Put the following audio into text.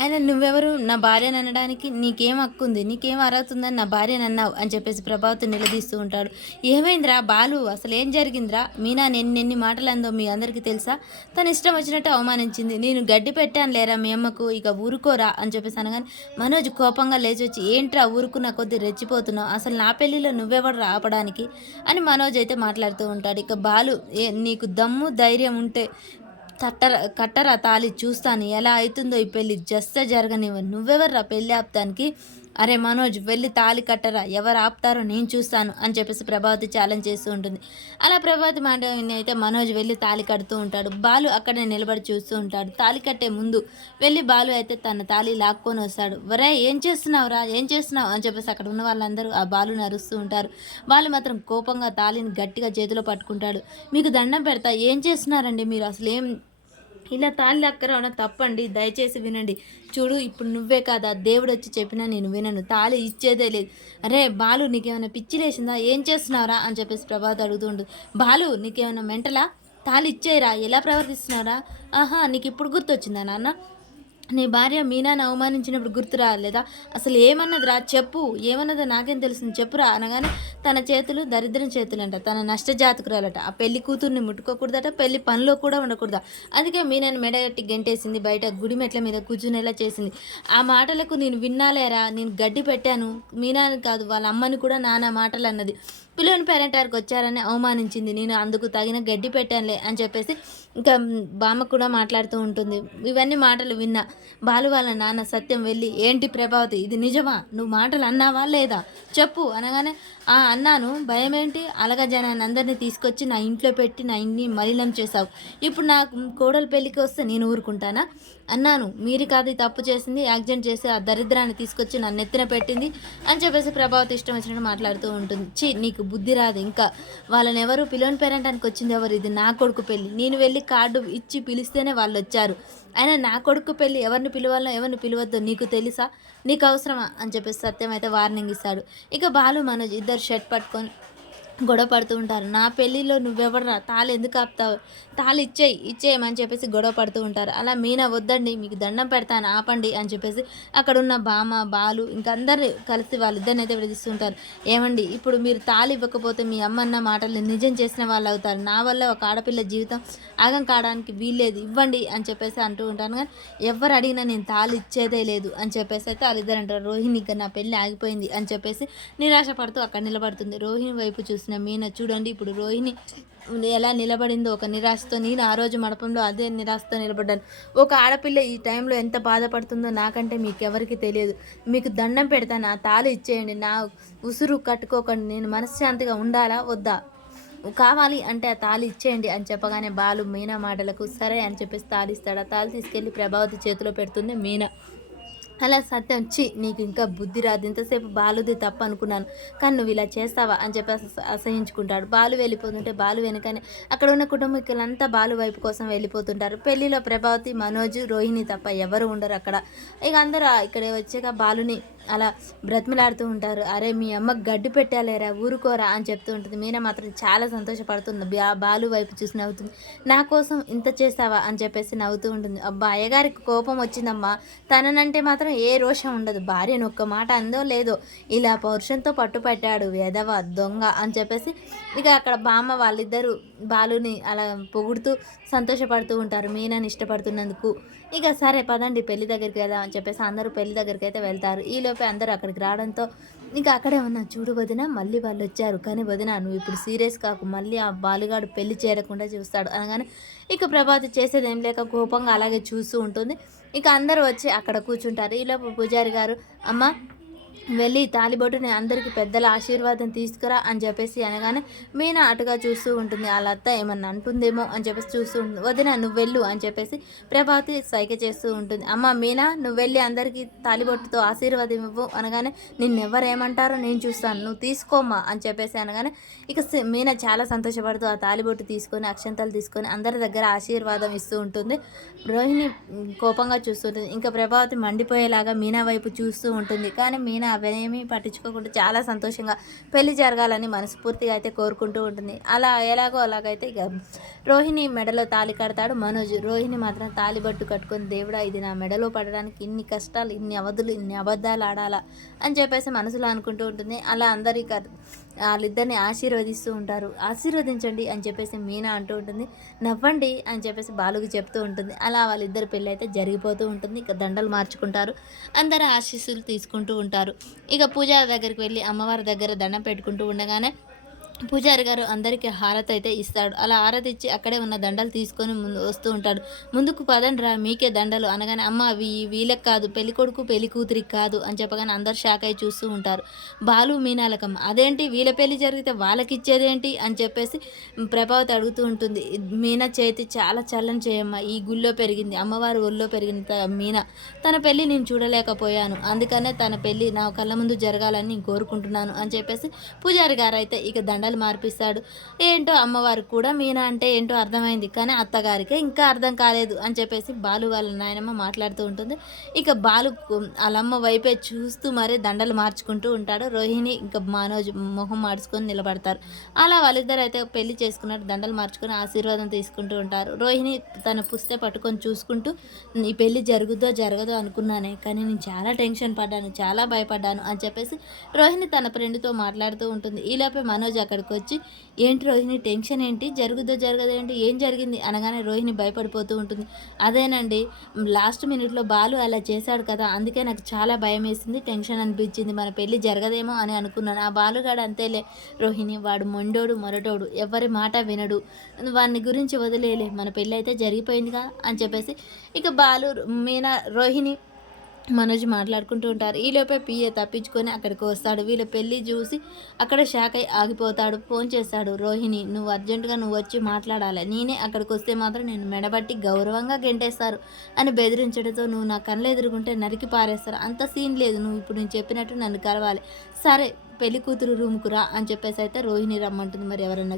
ఆయన "నువ్వెవరు నా భార్యని అనడానికి? నీకేం హక్కుంది? నీకేం అర్హత ఉందని నా భార్యని అన్నావు?" అని చెప్పేసి ప్రభావతి నిలదీస్తూ ఉంటాడు. "ఏమైందిరా బాలు, అసలేం జరిగిందిరా? మీనా ఎన్నెన్ని మాటలందో మీ అందరికీ తెలుసా? తన ఇష్టం వచ్చినట్టు అవమానించింది. నేను గడ్డి పెట్టాను లేరా మీ అమ్మకు, ఇక ఊరుకోరా" అని చెప్పేసి అనగానే మనోజ్ కోపంగా లేచొచ్చి, "ఏంట్రా ఊరుకున్న కొద్దీ రెచ్చిపోతున్నావు? అసలు నా పెళ్ళిలో నువ్వెవడురా ఆపడానికి?" అని మనోజ్ అయితే మాట్లాడుతూ ఉంటాడు. ఇక బాలు, నీకు దమ్ము ధైర్యం ఉంటే కట్టరా తాళి, చూస్తాను ఎలా అవుతుందో ఈ పెళ్ళి, జస్టే జరగనివ్వను. నువ్వెవర్రా పెళ్ళి ఆపుతానికి? అరే మనోజ్, వెళ్ళి తాళి కట్టరా, ఎవరు ఆపుతారో నేను చూస్తాను అని చెప్పేసి ప్రభావతి ఛాలెంజ్ చేస్తూ ఉంటుంది. అలా ప్రభావతి మాట విని అయితే మనోజ్ వెళ్ళి తాళి కడుతూ ఉంటాడు. బాలు అక్కడే నిలబడి చూస్తూ ఉంటాడు. తాళి కట్టే ముందు వెళ్ళి బాలు అయితే తన తాళి లాక్కొని వస్తాడు. "వరే ఏం చేస్తున్నావురా, ఏం చేస్తున్నావు?" అని చెప్పేసి అక్కడ ఉన్న వాళ్ళందరూ ఆ బాలుని అరుస్తూ ఉంటారు. బాలు మాత్రం కోపంగా తాళిని గట్టిగా చేతిలో పట్టుకుంటాడు. "మీకు దండం పెడతా, ఏం చేస్తున్నారండి మీరు? అసలు ఏం ఇలా తాళి లాక్కరావడం తప్పండి, దయచేసి వినండి. చూడు, ఇప్పుడు నువ్వే కాదా, దేవుడు వచ్చి చెప్పినా నేను వినను, తాళి ఇచ్చేదే లేదు." "అరే బాలు, నీకేమైనా పిచ్చి లేచిందా, ఏం చేస్తున్నావురా?" అని చెప్పేసి ప్రభాత్ అడుగుతూ ఉంటుంది. "బాలు, నీకేమైనా మెంటలా? తాళి ఇచ్చేయరా, ఎలా ప్రవర్తిస్తున్నారా? ఆహా, నీకు ఇప్పుడు గుర్తొచ్చిందా నాన్న? నీ భార్య మీనాని అవమానించినప్పుడు గుర్తు రాలేదా? అసలు ఏమన్నదిరా చెప్పు, ఏమన్నదో నాకేం తెలుస్తుంది చెప్పురా" అనగానే తన చేతులు దరిద్రం చేతులంట, తన నష్టజాతకురాలట, ఆ పెళ్లి కూతుర్ని ముట్టుకోకూడదట, పెళ్లి పనిలో కూడా ఉండకూడదా, అందుకే మీనాని మెడగట్టి గెంటేసింది, బయట గుడి మెట్ల మీద కూర్చునేలా చేసింది. ఆ మాటలకు నేను విన్నాలేరా, నేను గడ్డి పెట్టాను, మీనాని కాదు వాళ్ళ అమ్మని కూడా నానా మాటలు అన్నది, పిల్లోని పేరెంటార్కి వచ్చారని అవమానించింది, నేను అందుకు తగిన గడ్డి పెట్టానులే అని చెప్పేసి ఇంకా బామ్మ కూడా మాట్లాడుతూ ఉంటుంది. ఇవన్నీ మాటలు విన్నా బాలు వాళ్ళ నాన్న సత్యం వెళ్ళి, "ఏంటి ప్రభావతి, ఇది నిజమా? నువ్వు మాటలు అన్నావా లేదా చెప్పు" అనగానే, అన్నాను, భయం ఏంటి, అలగా జనాన్ని అందరినీ తీసుకొచ్చి నా ఇంట్లో పెట్టి నా ఇంటిని మలినం చేశావు, ఇప్పుడు నా కోడలు పెళ్ళికి వస్తే నేను ఊరుకుంటానా? అన్నాను, మీరు కాదు తప్పు చేసింది, యాక్సిడెంట్ చేసి ఆ దరిద్రాన్ని తీసుకొచ్చి నన్ను నెత్తిన పెట్టింది" అని చెప్పేసి ప్రభావతి ఇష్టం వచ్చినట్టు మాట్లాడుతూ ఉంటుంది. నీకు బుద్ధి రాదు ఇంకా, వాళ్ళని ఎవరు పిలోని పేరెంటానికి వచ్చింది ఎవరు, ఇది నా కొడుకు పెళ్ళి, నేను వెళ్ళి కార్డు ఇచ్చి పిలిస్తేనే వాళ్ళు వచ్చారు, అయినా నా కొడుకు పెళ్ళి ఎవరిని పిలవాలో ఎవరిని పిలవద్దో నీకు తెలుసా, నీకు అవసరమా అని చెప్పేసి సత్యం అయితే వార్నింగ్ ఇస్తాడు. ఇక బాలు మనోజ్ ఇద్దరు షర్ట్ పట్టుకొని గొడవ పడుతూ ఉంటారు. "నా పెళ్ళిలో నువ్వెవడరా, తాళి ఎందుకు ఆపుతావు, తాళి ఇచ్చేయమని చెప్పేసి గొడవ పడుతూ ఉంటారు. అలా మీనా, "వద్దండి, మీకు దండం పెడతాను ఆపండి" అని చెప్పేసి అక్కడున్న బామ బాలు ఇంకా అందరు కలిసి వాళ్ళిద్దరిని అయితే విడదీస్తుంటారు. "ఏమండి, ఇప్పుడు మీరు తాళి ఇవ్వకపోతే మీ అమ్మ అన్న మాటలు నిజం చేసిన వాళ్ళు అవుతారు, నా వల్ల ఒక ఆడపిల్ల జీవితం ఆగం కావడానికి వీల్లేదు, ఇవ్వండి" అని చెప్పేసి అంటూ ఉంటాను. కానీ ఎవరు అడిగినా నేను తాళి ఇచ్చేదే లేదు అని చెప్పేసి అయితే వాళ్ళిద్దరు అంటారు. రోహిణి, ఇక నా పెళ్ళి ఆగిపోయింది అని చెప్పేసి నిరాశ పడుతూ అక్కడ నిలబడుతుంది. రోహిణి వైపు చూసిన మీన, చూడండి ఇప్పుడు రోహిణి ఎలా నిలబడిందో ఒక నిరాశతో, నేను ఆ రోజు మండపంలో అదే నిరాశతో నిలబడ్డాను. ఒక ఆడపిల్ల ఈ టైంలో ఎంత బాధపడుతుందో నాకంటే మీకెవరికి తెలియదు, మీకు దండం పెడతాను, ఆ తాళి ఇచ్చేయండి, నా ఉసురు కట్టుకోకండి, నేను మనశ్శాంతిగా ఉండాలా వద్దా, కావాలి అంటే ఆ తాళి ఇచ్చేయండి అని చెప్పగానే బాలు మీనా మాటలకు సరే అని చెప్పేసి తాళి ఇస్తాడు. ఆ తాళి తీసుకెళ్ళి ప్రభావతి చేతిలో పెడుతుంది మీనా. అలా సత్యం, నీకు ఇంకా బుద్ధి రాదు, ఇంతసేపు బాలుది తప్పు అనుకున్నాను, కానీ నువ్వు ఇలా చేస్తావా అని చెప్పి అసహించుకుంటాడు. బాలు వెళ్ళిపోతుంటే బాలు వెనుకనే అక్కడ ఉన్న కుటుంబీకులంతా బాలు వైపు కోసం వెళ్ళిపోతుంటారు. పెళ్లిలో ప్రభావతి, మనోజ్, రోహిణి తప్ప ఎవరు ఉండరు అక్కడ. ఇక అందరూ ఇక్కడ వచ్చాక బాలుని అలా బ్రతిమలాడుతూ ఉంటారు. "అరే మీ అమ్మ గడ్డి పెట్టాలేరా, ఊరుకోరా" అని చెప్తూ ఉంటుంది. మీనా మాత్రం చాలా సంతోషపడుతుంది. బాలు వైపు చూసి నవ్వుతుంది. "నా కోసం ఇంత చేస్తావా" అని చెప్పేసి నవ్వుతూ ఉంటుంది. అబ్బా, అయ్యగారికి కోపం వచ్చిందమ్మా, తననంటే మాత్రం ఏ రోషం ఉండదు, భార్యను ఒక్క మాట అందో లేదో ఇలా పౌరుషంతో పట్టుపట్టాడు వెధవ దొంగ అని చెప్పేసి ఇక అక్కడ బామ్మ వాళ్ళిద్దరూ బాలుని అలా పొగుడుతూ సంతోషపడుతూ ఉంటారు మీనాని ఇష్టపడుతున్నందుకు. ఇక సరే పదండి పెళ్లి దగ్గరికి వెళ్దాం అని చెప్పేసి అందరూ పెళ్లి దగ్గరికి అయితే వెళ్తారు. ఈలోపే అందరూ అక్కడికి రావడంతో ఇంకా అక్కడే ఉన్నా, "చూడు వదిన, మళ్ళీ వాళ్ళు వచ్చారు, కానీ వదిన నువ్వు ఇప్పుడు సీరియస్ కాకు, మళ్ళీ ఆ బాలుగాడు పెళ్లి చేయకుండా చూస్తాడు" అనగానే ఇక ప్రభాతి చేసేది ఏం లేక కోపంగా అలాగే చూస్తూ ఉంటుంది. ఇక అందరూ వచ్చి అక్కడ కూర్చుంటారు. ఈలోపు పూజారి గారు, "అమ్మ, వెళ్ళి తాలిబొట్టుని అందరికీ పెద్దల ఆశీర్వాదం తీసుకురా" అని చెప్పేసి అనగానే మీనా అటుగా చూస్తూ ఉంటుంది. వాళ్ళ అత్త ఏమన్నా అంటుందేమో అని చెప్పేసి చూస్తూ ఉంటుంది. "వదిన నువ్వు వెళ్ళు" అని చెప్పేసి ప్రభావతి సైగ చేస్తూ ఉంటుంది. "అమ్మ మీనా, నువ్వు వెళ్ళి అందరికీ తాలిబొట్టుతో ఆశీర్వాదం ఇవ్వు" అనగానే, "నిన్నెవరేమంటారో నేను చూస్తాను, నువ్వు తీసుకోమ్మా" అని చెప్పేసి అనగానే ఇక మీనా చాలా సంతోషపడుతూ ఆ తాలిబొట్టు తీసుకొని అక్షంతలు తీసుకొని అందరి దగ్గర ఆశీర్వాదం ఇస్తూ ఉంటుంది. రోహిణి కోపంగా చూస్తుంటుంది. ఇంకా ప్రభావతి మండిపోయేలాగా మీనా వైపు చూస్తూ ఉంటుంది. కానీ మీనా అవేమీ పట్టించుకోకుండా చాలా సంతోషంగా పెళ్లి జరగాలని మనస్ఫూర్తిగా అయితే కోరుకుంటూ ఉంటుంది. అలా ఎలాగో అలాగైతే ఇక రోహిణి మెడలో తాళి కడతాడు మనోజ్. రోహిణి మాత్రం తాళిబట్టు కట్టుకొని, దేవుడా ఇది నా మెడలో పడడానికి ఇన్ని కష్టాలు, ఇన్ని అవధులు, ఇన్ని అబద్ధాలు ఆడాలా అని చెప్పేసి మనసులో అనుకుంటూ ఉంటుంది. అలా అందరికీ వాళ్ళిద్దరిని ఆశీర్వదిస్తూ ఉంటారు. ఆశీర్వదించండి అని చెప్పేసి మీనా అంటూ ఉంటుంది. నవ్వండి అని చెప్పేసి బాలుకి చెప్తూ ఉంటుంది. అలా వాళ్ళిద్దరి పెళ్ళి అయితే జరిగిపోతూ ఉంటుంది. ఇక దండలు మార్చుకుంటారు, అందరూ ఆశీస్సులు తీసుకుంటూ ఉంటారు. ఇక పూజారి దగ్గరికి వెళ్ళి అమ్మవారి దగ్గర దండం పెట్టుకుంటూ ఉండగానే పూజారి గారు అందరికీ హారతి అయితే ఇస్తాడు. అలా హారతి ఇచ్చి అక్కడే ఉన్న దండలు తీసుకొని ముందు వస్తూ ఉంటాడు. ముందుకు పదండి రా మీకే దండలు అనగానే, అమ్మ వీళ్ళకి కాదు, పెళ్లి కొడుకు పెళ్లి కూతురికి కాదు అని చెప్పగానే అందరు షాక్ అయి చూస్తూ ఉంటారు. బాలు మీనాలకమ్మ అదేంటి వీళ్ళ పెళ్లి జరిగితే వాళ్ళకి ఇచ్చేదేంటి అని చెప్పేసి ప్రభావతి అడుగుతూ ఉంటుంది. మీనా చేతి చాలా చల్లని చేయమ్మ, ఈ గుళ్ళో పెరిగింది, అమ్మవారి ఒళ్ళో పెరిగింది మీనా, తన పెళ్ళి నేను చూడలేకపోయాను, అందుకనే తన పెళ్ళి నా కళ్ళ ముందు జరగాలని నేను కోరుకుంటున్నాను అని చెప్పేసి పూజారి గారు అయితే ఇక దండలు మార్పిస్తాడు. ఏంటో అమ్మవారికి కూడా మీనా అంటే ఏంటో అర్థమైంది, కానీ అత్తగారికే ఇంకా అర్థం కాలేదు అని చెప్పేసి బాలు వాళ్ళ నాయనమ్మ మాట్లాడుతూ ఉంటుంది. ఇక బాలు వాళ్ళమ్మ వైపే చూస్తూ మరీ దండలు మార్చుకుంటూ ఉంటాడు. రోహిణి ఇంకా మనోజ్ మొహం మార్చుకొని నిలబడతారు. అలా వాళ్ళిద్దరు అయితే పెళ్లి చేసుకున్నట్టు దండలు మార్చుకొని ఆశీర్వాదం తీసుకుంటూ ఉంటారు. రోహిణి తన పుస్తే పట్టుకొని చూసుకుంటూ, ఈ పెళ్లి జరుగుద్దో జరగదో అనుకున్నానే, కానీ నేను చాలా టెన్షన్ పడ్డాను, చాలా భయపడ్డాను అని చెప్పేసి రోహిణి తన ఫ్రెండ్తో మాట్లాడుతూ ఉంటుంది. ఈలోపే మనోజ్ అక్కడికి వచ్చి, ఏంటి రోహిణి టెన్షన్ ఏంటి, జరుగుద్దో జరగదో ఏంటి, ఏం జరిగింది అనగానే రోహిణి భయపడిపోతూ ఉంటుంది. అదేనండి లాస్ట్ మినిట్లో బాలు అలా చేశాడు కదా, అందుకే నాకు చాలా భయం వేసింది, టెన్షన్ అనిపించింది, మన పెళ్ళి జరగదేమో అని అనుకున్నాను. ఆ బాలుగాడు అంతేలే రోహిణి, వాడు మొండోడు మొరటోడు, ఎవరి మాట వినడు, వాడిని గురించి వదిలేలే, మన పెళ్ళి అయితే జరిగిపోయిందిగా అని చెప్పేసి ఇక బాలు మీనా రోహిణి మనోజ్ మాట్లాడుకుంటూ ఉంటారు. ఈలోపే పిఏ తప్పించుకొని అక్కడికి వస్తాడు. వీళ్ళ పెళ్ళి చూసి అక్కడ షాక్ అయి ఆగిపోతాడు. ఫోన్ చేస్తాడు, రోహిణి నువ్వు అర్జెంటుగా నువ్వు వచ్చి మాట్లాడాలి, నేనే అక్కడికి వస్తే మాత్రం నేను మెడబట్టి గౌరవంగా గెంటేస్తారు అని బెదిరించడంతో, నువ్వు నా కళ్ళు ఎదురుకుంటే నరికి పారేస్తారు, అంత సీన్ లేదు, నువ్వు ఇప్పుడు నేను చెప్పినట్టు నన్ను కలవాలి, సరే పెళ్లి కూతురు రూమ్కు రా అని చెప్పేసి అయితే రోహిణి రమ్మంటుంది. మరి ఎవరన్నా